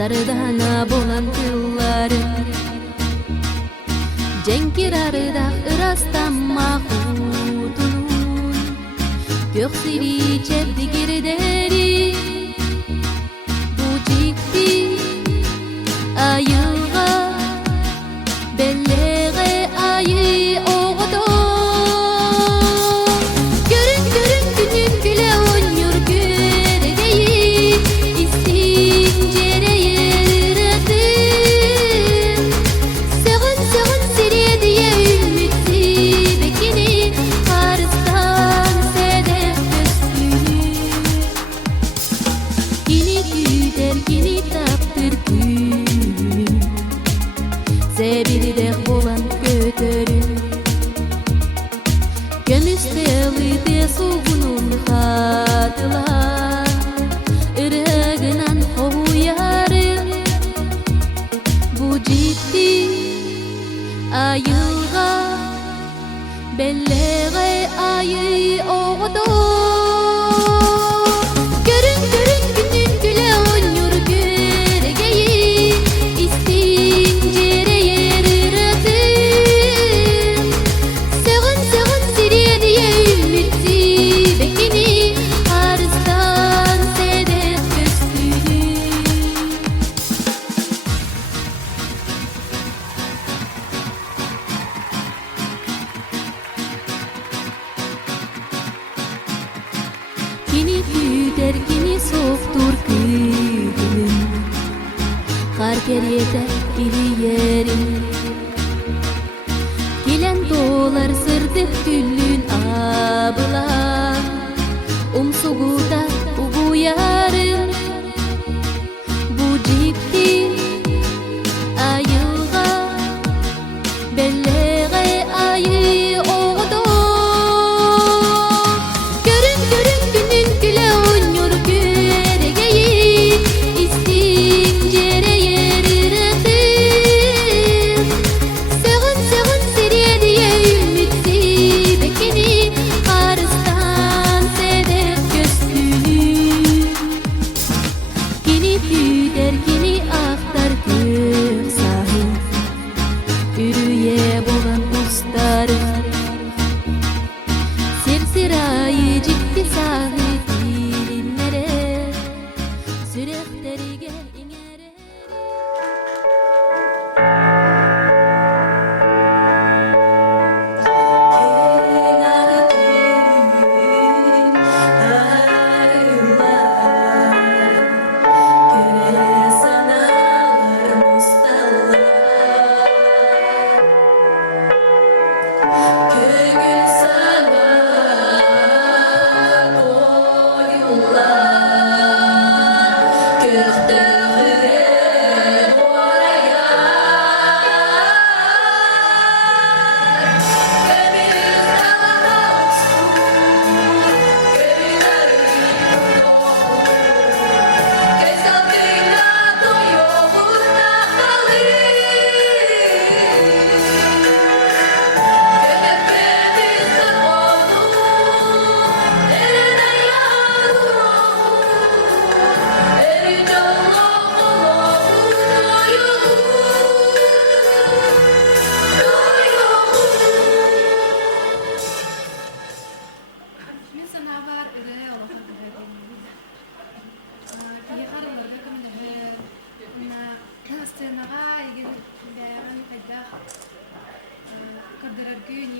sarıdana bolan kılları Cenkir arıda ırastan mahudunun Göksiri çepdi girderi Bu ciddi ayığa belleğe ayı oğdu Görün görün günün güle oynuyor göregeyi İstincere yırdı Sığın sığın siriye diye ümitsi bekini Karıstan sedef göstünü Gini güder gini taptır günü Zebiri de bolan götörün Gömüsteli de soğunun hatılar Irığınan hoğuyarın Bu ciddi ayığa belleğe ayı oğdu Görün görün günün güle oynuyor göregeyi İstincere yırdı Sığın sığın siriye diye ümitsi bekini Karıstan sedef göstünü Kini güder kini softur kıyım Kar keriyete ili yerim Gilen dolar sırdık güllün abıla Umsuguda ugu yarım Bu ciddi ayığa belleğe ayı oğdu Görün görün günün güle oynuyor göregeyi İstincere yırdı Sığın sığın siriye diye ümitsi bekini Karıstan sedef göstünü Kini güder kini aktar gök sahil Ürüye bolan ustarı Sirsirayı ciddi sahip dilinlere Süreklerige inere Scenaga igen bäran pedda kadrar gün